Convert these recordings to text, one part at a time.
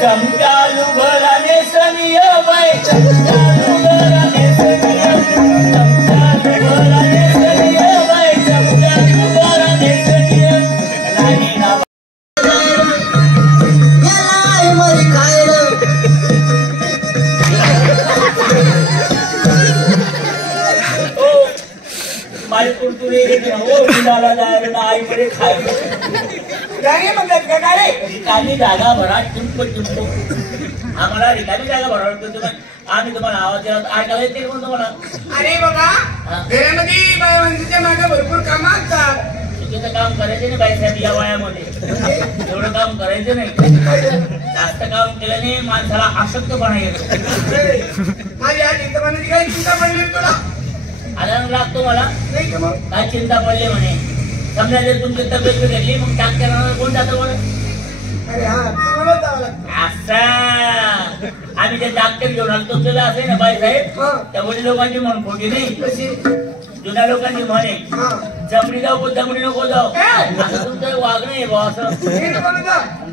चमचालू घराने सनिय बाई चमचालू घराने सनिय चमचालू घराने सनिय बाई चमचालू घराने सनिय राणी ना याला मरी खायला माझे कुरकुरे हो मुलाला जायला आईकडे खायला गाणे म्हणतात का गाणे रिकामी जागा भरा चिंप चिंप आम्हाला रिकामी जागा भरा आम्ही तुम्हाला आवाज दिला ऐकायला येते म्हणून तुम्हाला अरे बाबा घरामध्ये बाय माणसाच्या मागे भरपूर कामं असतात चुकीचं काम करायचं नाही बाईसाहेब या वयामध्ये एवढं काम करायचं नाही जास्त काम केल्याने माणसाला अशक्तपणा येतो माझी आज चिंतामणाची काही चिंता पडली तुला आनंद लागतो मला नाही का मग काय चिंता पडली म्हणे समजा जर तुमची तब्येत बिघडली मग डॉक्टरांना कोण जातं मला अरे हा तुम्हाला जावं लागतं असा आम्ही ते डॉक्टर घेऊन आलो तुला असे ना बाईसाहेब त्या वडील लोकांची म्हण खोटी नाही कशी जुन्या लोकांची म्हणे जमडी जाऊ जमडी नको जाऊ असं तुमचं वागणं आहे बा असं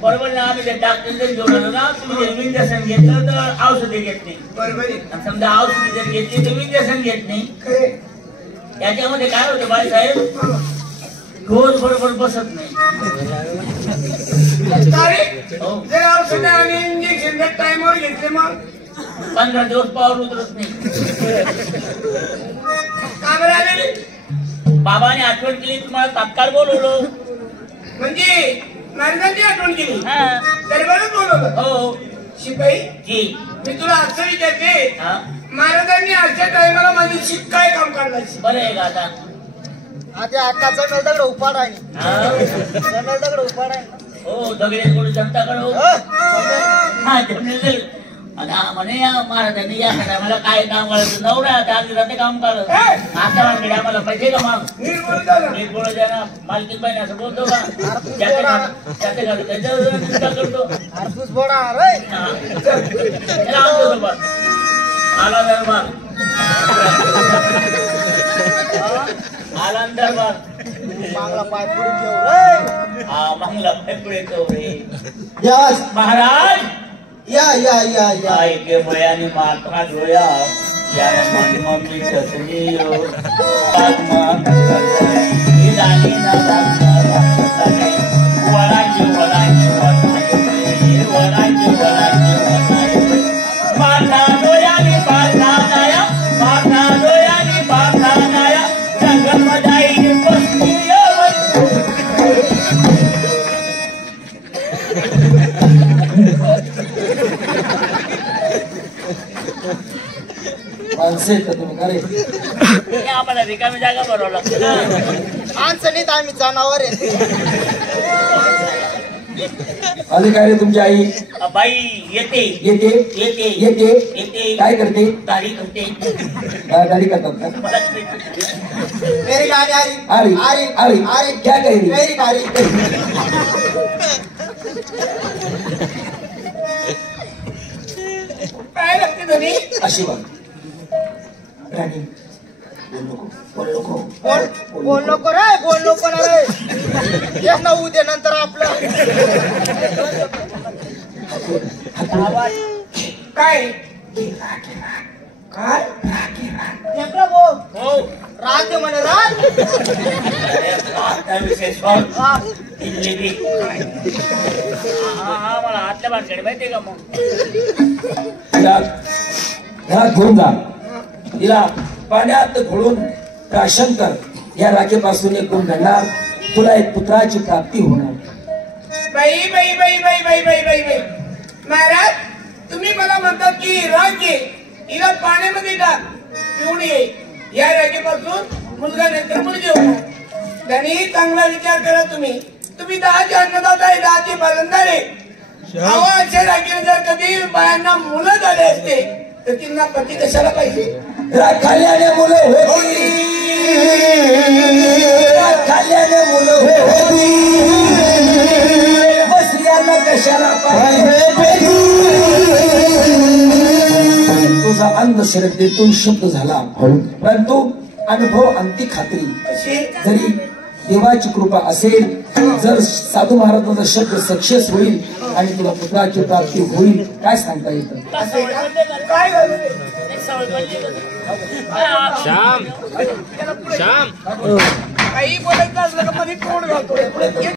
बरोबर ना आम्ही ते डॉक्टर जर घेऊन आलो ना तुम्ही जर इंजेक्शन घेतलं तर औषधी घेत नाही बरोबर समजा औषधी जर घेतली तर इंजेक्शन घेत नाही त्याच्यामध्ये काय होतं बाईसाहेब रोज बरोबर बसत नाही जर औषध आणि इंजेक्शन जर टाइमवर घेतले मग 15 दिवस पावर उतरत नाही का बरं आलेले बाबाने आठवण केली तुम्हाला तात्काळ बोलवलो म्हणजे महाराजांची आठवण केली हा तरी बरं बोलवलं हो शिपाई जी मी तुला असं विचारते हा महाराजांनी आजच्या टायमाला माझी शिक काय काम काढायची बरं आहे का आता आता अक्काचा मेलदगड उपाड आहे मेलदगड उपाड आहे हो दगडे कोणी जनताकडे हो हा ते आता म्हणे या महाराजांनी या मला काय काम करायचं नवरा आता आधी जाते काम करत आता म्हणते आम्हाला पैसे का मग नीट बोलत आहे ना मालकीन बाई असं बोलतो का त्याचे घालू त्याच्यावर चिंता करतो अर्धूस बोडा रे आला दरबार आला दरबार मागला पाय पुढे ठेव रे हा मंगला पाय पुढे ठेव रे यस महाराज या या या या के बयानी मात्रा जोया या मम्मी चसनी यो आत्मा इलानी ना वरांजी वरांजी वरांजी माता दोयानी पाता नाया जंगल मजाई बसनी माणसे तर तुम्ही करे आम्हाला रिकामी जागा भरावं लागतं ना माणसं आम्ही जनावर येते आली काय रे तुमची आई बाई येते येते येते येते येते काय करते गाडी करते गाडी करतात का मेरी गाड़ी आ रही आ रही आ रही क्या कह रही मेरी गाड़ी काय लागते धनी अशी बात राणी बोल नको बोल नको रे बोल नको ना रे एक ना उद्या नंतर आपलं काय काय एकला बोल रात दे म्हणे रात मला आतल्या भानकडे माहितीये का मग घरात घेऊन जा तिला पाण्यात घोळून प्राशन कर या राखेपासून एक गुण घडणार तुला एक पुत्राची प्राप्ती होणार बाई बाई बाई बाई बाई बाई बाई बाई महाराज तुम्ही मला म्हणतात की राग ये हिला पाण्यामध्ये टाक पिऊन ये या रागेपासून मुलगा नंतर मुलगी होणार त्यांनी चांगला विचार करा तुम्ही 10चे अन्नदाता आहे 10चे बालंदार आहे अहो अशा रागेने जर कधी बायांना मुलं झाले असते तर त्यांना पती कशाला पाहिजे खाल्ल्याने मुलं होती खाल्ल्याने मुलं होती बसल्याला कशाला पाहिजे तुझा अंधश्रद्धेतून शुद्ध झाला परंतु अनुभव अंती खात्री जरी देवाची कृपा असेल, जर साधू महाराजांचा शब्द सक्सेस होईल आणि तुला पुत्राची प्राप्ती होईल, काय सांगता येतं? काय झालं रे? श्याम काही बोलायचं असलं का मध्ये तोंड घालतो